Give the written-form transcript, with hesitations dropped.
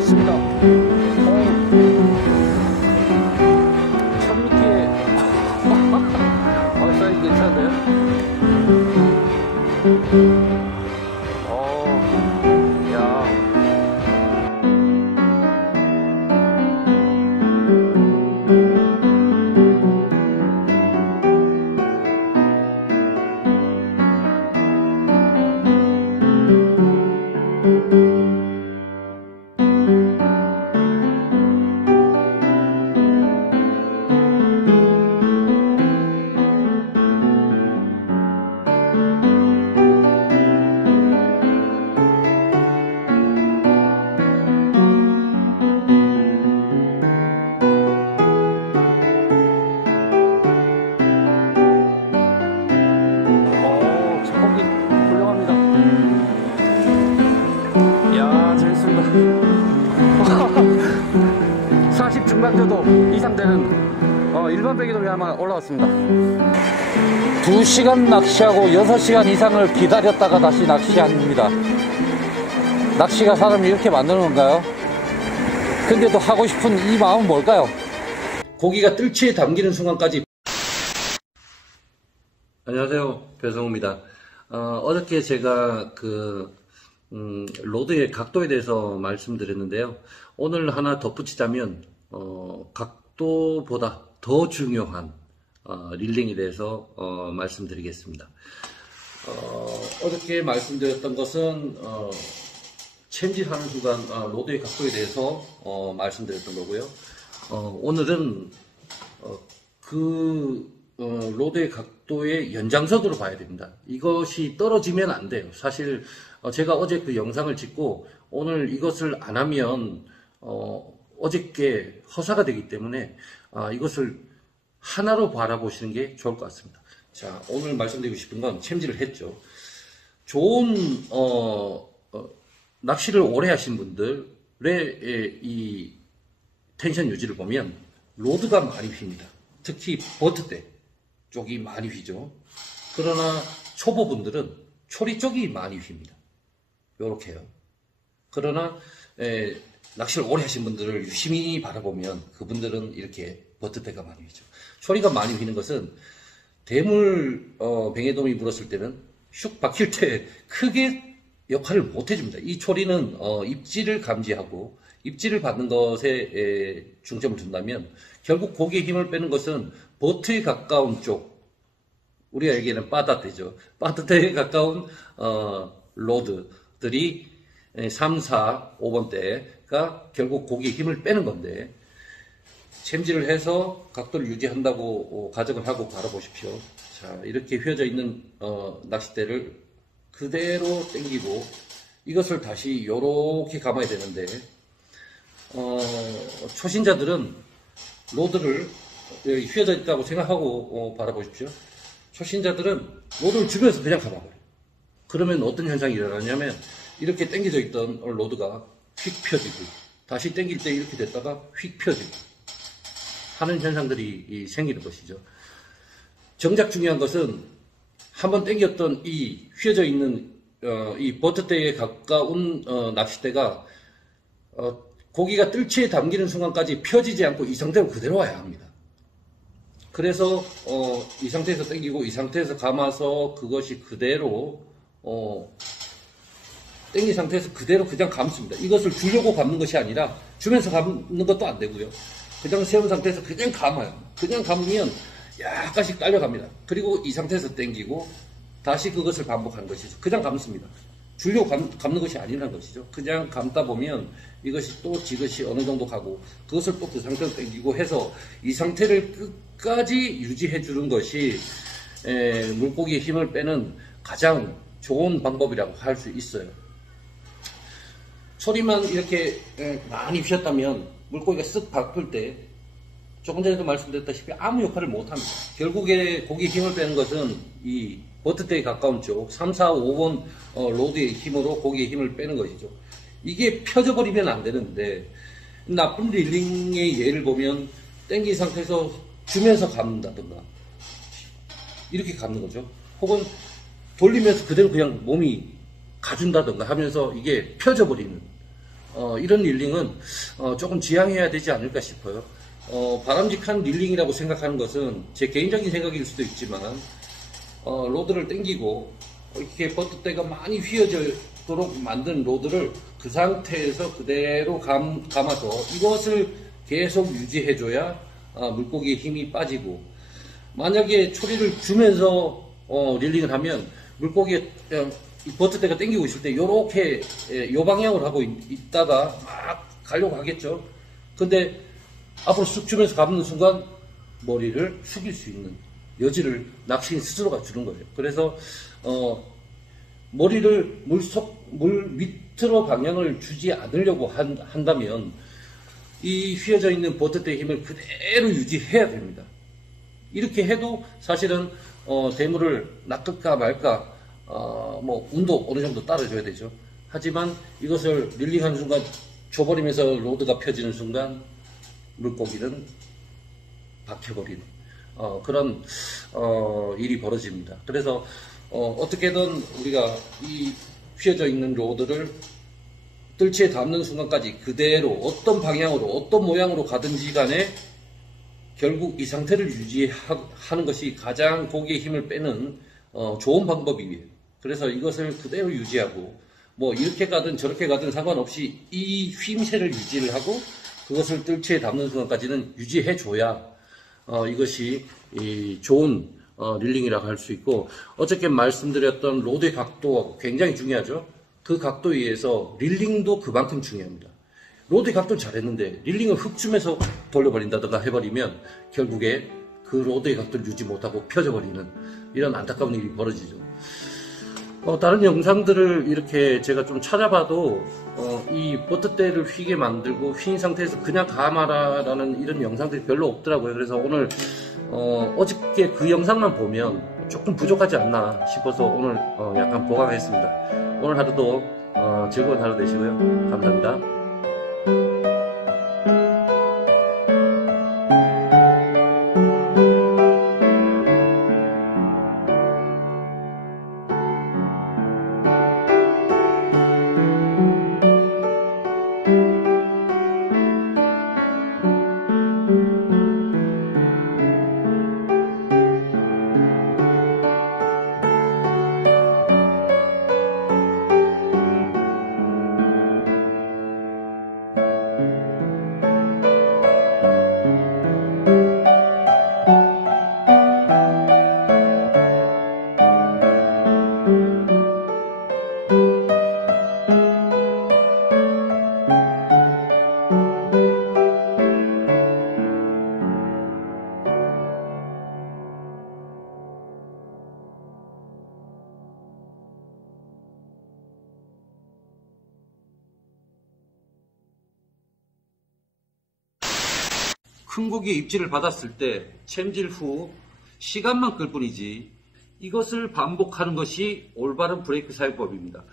왔습니다. 1000m에 사이즈 괜찮은데요? 야. 재밌습니다. 40 중반대도 이상 되는 일반 배기돔이 아마 올라왔습니다. 2시간 낚시하고 6시간 이상을 기다렸다가 다시 낚시합니다. 낚시가 사람을 이렇게 만드는 건가요? 근데도 하고 싶은 이 마음은 뭘까요? 고기가 뜰채에 담기는 순간까지. 안녕하세요, 배성우입니다. 어저께 제가 로드의 각도에 대해서 말씀드렸는데요. 오늘 하나 덧붙이자면 각도보다 더 중요한 릴링에 대해서 말씀드리겠습니다. 어저께 말씀드렸던 것은 챔질하는 순간 로드의 각도에 대해서 말씀드렸던 거고요. 오늘은 로드의 각도의 연장선으로 봐야 됩니다. 이것이 떨어지면 안 돼요. 사실 제가 어제 그 영상을 찍고 오늘 이것을 안 하면 어저께 허사가 되기 때문에 이것을 하나로 바라보시는 게 좋을 것 같습니다. 자, 오늘 말씀드리고 싶은 건 챔질을 했죠. 좋은 낚시를 오래 하신 분들의 이 텐션 유지를 보면 로드가 많이 휩니다. 특히 버트대 쪽이 많이 휘죠. 그러나 초보분들은 초리 쪽이 많이 휩니다. 요렇게요. 그러나 낚시를 오래 하신 분들을 유심히 바라보면 그분들은 이렇게 버트대가 많이 휘죠. 초리가 많이 휘는 것은 대물 뱅에돔이 물었을 때는 슉 박힐 때 크게 역할을 못 해줍니다. 이 초리는 입질을 감지하고 입질을 받는 것에 중점을 둔다면 결국 고기의 힘을 빼는 것은 버트에 가까운 쪽, 우리가 얘기하는 빠따대죠. 빠따대에 가까운 로드들이 3, 4, 5번대가 결국 고기의 힘을 빼는 건데, 챔질을 해서 각도를 유지한다고 가정을 하고 바라보십시오. 자, 이렇게 휘어져 있는 낚싯대를 그대로 당기고 이것을 다시 요렇게 감아야 되는데, 초신자들은 로드를 휘어져 있다고 생각하고 바라보십시오. 초신자들은 로드를 주변에서 그냥 감아버려요. 그러면 어떤 현상이 일어나냐면 이렇게 당겨져 있던 로드가 휙 펴지고 다시 당길 때 이렇게 됐다가 휙 펴지고 하는 현상들이 생기는 것이죠. 정작 중요한 것은 한번 당겼던 이 휘어져 있는 이 버트대에 가까운 낚싯대가 고기가 뜰채에 담기는 순간까지 펴지지 않고 이 상태로 그대로 와야 합니다. 그래서 이 상태에서 당기고 이 상태에서 감아서 그것이 그대로 당긴 상태에서 그대로 그냥 감습니다. 이것을 주려고 감는 것이 아니라 주면서 감는 것도 안 되고요. 그냥 세운 상태에서 그냥 감아요. 그냥 감으면 약간씩 딸려갑니다. 그리고 이 상태에서 당기고 다시 그것을 반복하는 것이죠. 그냥 감습니다. 주려고 감는 것이 아니라는 것이죠. 그냥 감다 보면 이것이 또 지그시 어느 정도 가고 그것을 또 그 상태로 당기고 해서 이 상태를 끝까지 유지해 주는 것이 물고기의 힘을 빼는 가장 좋은 방법이라고 할 수 있어요. 소리만 이렇게 많이 휘었다면 물고기가 쓱 바쁠 때 조금 전에도 말씀드렸다시피 아무 역할을 못합니다. 결국에 고기의 힘을 빼는 것은 이 버트대에 가까운 쪽 3, 4, 5번 로드의 힘으로 고기의 힘을 빼는 것이죠. 이게 펴져 버리면 안 되는데 나쁜 릴링의 예를 보면 당긴 상태에서 주면서 감는다든가 이렇게 감는 거죠. 혹은 돌리면서 그대로 그냥 몸이 가준다든가 하면서 이게 펴져 버리는 이런 릴링은 조금 지양해야 되지 않을까 싶어요. 바람직한 릴링이라고 생각하는 것은 제 개인적인 생각일 수도 있지만 로드를 당기고 이렇게 버트대가 많이 휘어지도록 만든 로드를 그 상태에서 그대로 감아서 이것을 계속 유지해줘야 물고기의 힘이 빠지고, 만약에 초리를 주면서 릴링을 하면 물고기의 이 버트대가 당기고 있을 때 요렇게 요 방향으로 하고 있다가 막 가려고 하겠죠. 근데 앞으로 쑥 주면서 감는 순간 머리를 숙일 수 있는 여지를 낚시인 스스로가 주는 거예요. 그래서 머리를 물 밑으로 방향을 주지 않으려고 한다면 이 휘어져 있는 버트대의 힘을 그대로 유지해야 됩니다. 이렇게 해도 사실은 대물을 낚을까 말까 뭐 운도 어느 정도 따라줘야 되죠. 하지만 이것을 릴링하는 순간 줘버리면서 로드가 펴지는 순간 물고기는 박혀버리는 그런 일이 벌어집니다. 그래서 어떻게든 우리가 이 휘어져 있는 로드를 뜰채에 닿는 순간까지 그대로 어떤 방향으로 어떤 모양으로 가든지 간에 결국 이 상태를 유지하는 것이 가장 고기의 힘을 빼는 좋은 방법이에요. 그래서 이것을 그대로 유지하고 뭐 이렇게 가든 저렇게 가든 상관없이 이 휘임새를 유지를 하고 그것을 뜰채에 담는 순간까지는 유지해 줘야 이것이 좋은 릴링이라고 할 수 있고, 어저께 말씀드렸던 로드의 각도 굉장히 중요하죠. 그 각도에 의해서 릴링도 그만큼 중요합니다. 로드의 각도를 잘했는데 릴링을 훅 주면서 돌려버린다든가 해버리면 결국에 그 로드의 각도를 유지 못하고 펴져버리는 이런 안타까운 일이 벌어지죠. 다른 영상들을 이렇게 제가 좀 찾아봐도 이 버트대를 휘게 만들고 휜 상태에서 그냥 감아라라는 이런 영상들이 별로 없더라고요. 그래서 오늘 어저께 그 영상만 보면 조금 부족하지 않나 싶어서 오늘 약간 보강했습니다. 오늘 하루도 즐거운 하루 되시고요. 감사합니다. 큰 고기의 입질을 받았을 때 챔질 후 시간만 끌 뿐이지 이것을 반복하는 것이 올바른 브레이크 사용법입니다.